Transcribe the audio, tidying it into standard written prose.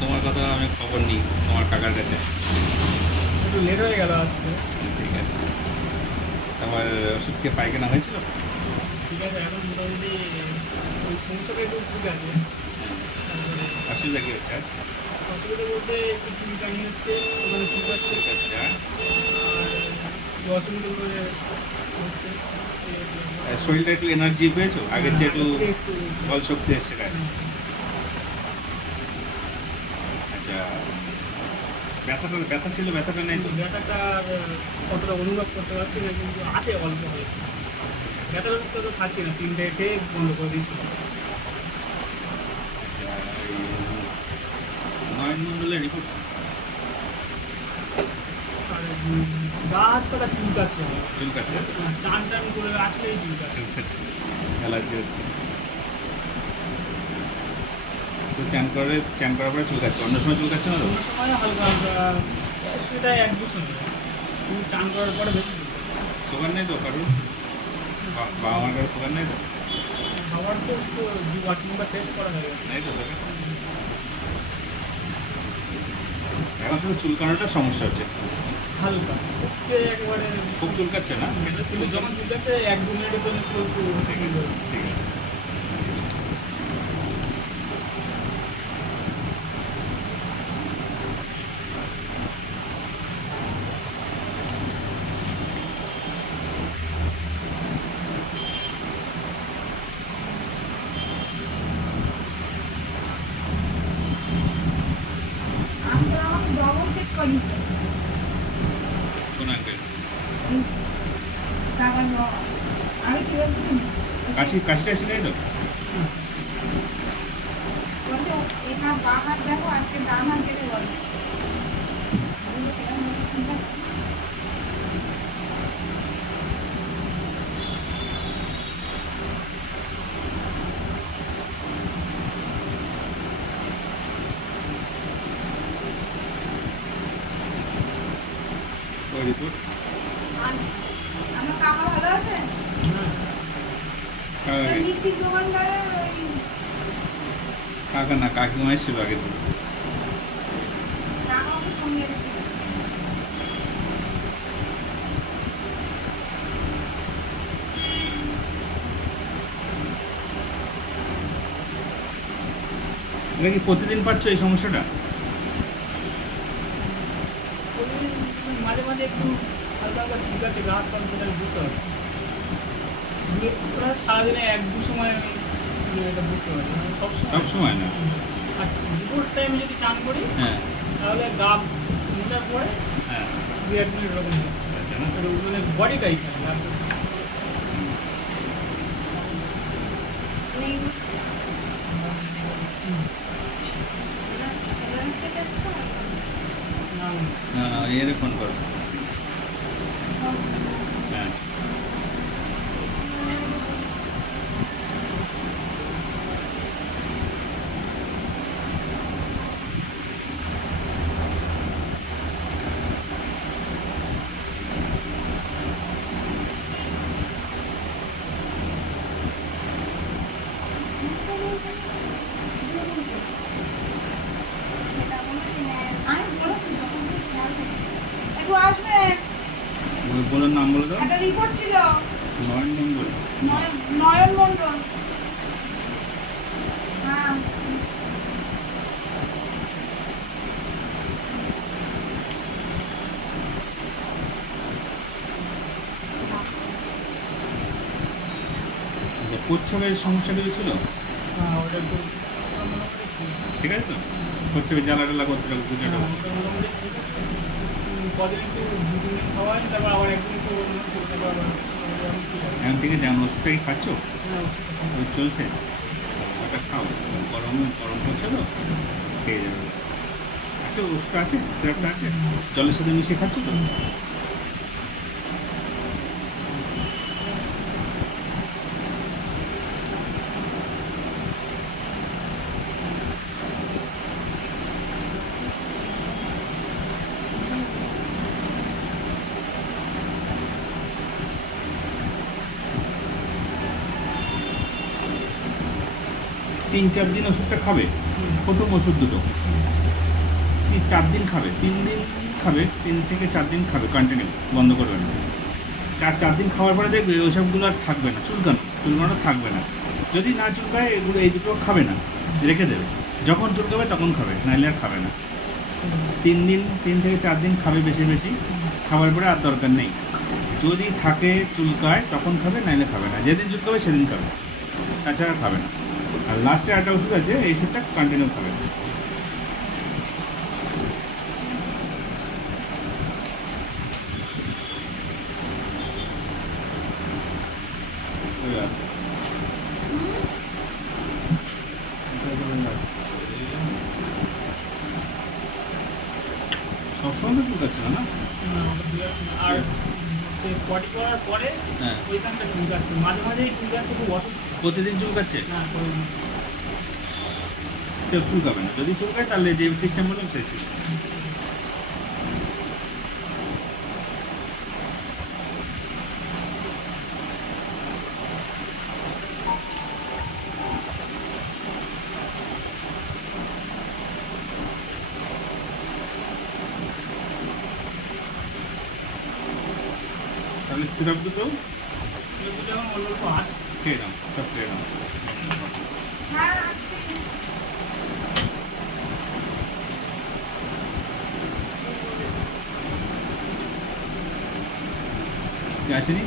তোমার কথা আমি খবর নিই তোমার কাকার কাছে। একটু লেট হয়ে গেল আসতে। ঠিক আছে, তোমার ওষুধ খেয়ে পায়খানা হয়েছিল? ঠিক আছে, এখন মোটামুটি ওই সমস্যাটা একটু ঠিক আছে। তারপরে অসুবিধা কি হচ্ছে আর? অসুবিধা বলতে একটু চুলকানি হচ্ছে, ওখানে চুলকাচ্ছে। ঠিক আছে, আর আর অসুবিধা করে হচ্ছে শরীরটা একটু এনার্জি পেয়েছো? আগের চেয়ে একটু একটু বল শক্তি এসছে গায়ে? আচ্ছা, ব্যথাটা ব্যথা ছিল, ব্যথাটা নেই তো? ব্যথাটা আর কতটা অনুভব করতে পারছি না, কিন্তু আছে অল্প হয়ে। ব্যথাটা তো খাচ্ছি না, 3টে খেয়ে বন্ধ করে দিয়েছি। আচ্ছা, এই নয়ন মণ্ডলের রিপোর্ট? আর গা হাত পাটা চুলকাচ্ছে আমার। চুলকাচ্ছে? চান টান করে আসলেই চুলকাচ্ছে। চুলকাচ্ছে, অ্যালার্জি হচ্ছে তো? চান করার পরে চুলকাচ্ছে, অন্য সময় চুলকাচ্ছে না তো? অন্য সময় হালকা হালকা, সেটা 1-2 সময়, কিন্তু চান করার পরে বেশি চুলকাচ্ছে। সুগার নেই তো কারোর? বাবা মার কারোর সুগার নেই তো? খাবার তো একটু 2-3বার টেস্ট করা যাবে। নেই তো সুগার? এখন শুধু চুলকানোটা সমস্যা হচ্ছে। হালকা উঠতে একেবারে খুব চুলকাচ্ছে না? কিন্তু যখন চুলকাচ্ছে 1-2 মিনিটের জন্য একটু একটু ঠিক আছে, ঠিক আছে। আমি তো আমাকে ডবল চেক করি তো। কোন আঙ্কেল? টাকা নেওয়া। আমি কি বলছি? কাশি টাশি নেই তো? বলছে এখানে বাঁ হাত দেখো, আজকে ডান হাত দেখে বলো। ওই রিপোর্ট? আমার কাকা ভালো আছে? ওই মিষ্টির দোকানদারের ওই কাকা না, কাকিমা এসেছিল আগের দিন। টাকা ওকে সঙ্গে এসেছিল। এটা কি প্রতিদিন পাচ্ছ এই সমস্যাটা? মাঝে মাঝে একটু হালকা হালকা চুলকাচ্ছে গা হাত পা, সেটা আমি বুঝতে পারি। প্রায় সারাদিনে 1-2 সময় আমি এটা বুঝতে পারি, সবসময় সব সময় না? আর দুপুর টাইমে যদি চান করি হ্যাঁ, তাহলে গা মোটার পরে হ্যাঁ। 2-1 মিনিট এরকম হয়। আচ্ছা, না? আর মানে বডিটাই খালি নেই না। না না না, এর ফোন করো। হ্যাঁ। সেটা মনে হয় নেয়। আমি বলেছি যখন থেকে খেয়াল থাকে। একটু আসবে, বলার নাম বলে দাও। একটা রিপোর্ট ছিল। নয়ন মণ্ডল? নয়ন মণ্ডল। হ্যাঁ। আচ্ছা, প্রচ্ছবের সমস্যা কিছু ছিল? ওটা একটু মোটামুটি ঠিক। ঠিক আছে তো? প্রচ্ছবের জ্বালা টালা করতে থাকো, বুঝে হ্যাঁ, টাকো। ওটা মোটামুটি ঠিক আছে। কদিন একটু 2-3 দিন খাওয়াই, তারপর আবার একদিন একটু অন্য কিছু, তারপর আবার মোটামুটি ঠিক আছে। এখন থেকে যেমন ওষুধটা কি খাচ্ছ? হ্যাঁ, ওষুধটা খাওয়া। ওই চলছে? ওটা খাও, গরম গরম করছে তো, খেয়ে যাবে। আছে, ওষুধটা আছে, সিরাপটা আছে, জলের সাথে মিশিয়ে খাচ্ছ তো? তিন চার দিন ওষুধটা খাবে, হুম। প্রথম ওষুধ দুটো 4 দিন খাবে, 3 দিন খাবে, 3 থেকে 4 দিন খাবে কন্টিনিউ, বন্ধ করবে না। 4 দিন খাওয়ার পরে দেখবে ওইসবগুলো আর থাকবে না, চুলকানো থাকবে না। যদি না চুলকায় এগুলো এই দুটো খাবে না, রেখে দেবে, যখন চুলকাবে তখন খাবে, নাহলে আর খাবে না। 3 থেকে 4 দিন খাবে বেশি বেশি, খাওয়ার পরে আর দরকার নেই। যদি থাকে চুলকায় তখন খাবে, নাহলে খাবে না, যেদিন চুলকাবে সেদিন খাবে, তাছাড়া খাবে না। আর লাস্টে একটা ওষুধ আছে, এই ওষুধটা কন্টিনিউ খাবে। সবসময় তো চুলকাচ্ছিল না? আর পটি করার পরে হ্যাঁ। ওইখানটা চুলকাচ্ছে, মাঝে মাঝেই চুলকাচ্ছে, খুব অসুস্থ। প্রতিদিন চুলকাচ্ছে? না করে কেউ চুলকাবে না, যদি চুলকায় তাহলে যে সিস্টেম বললাম সেই সিস্টেম। তাহলে সিরাপ দুটো এগুলো যেমন অন্য অল্প আছে। খেয়ে নাও, সব খেয়ে নাও। হ্যাঁ আসছি। আসেনি?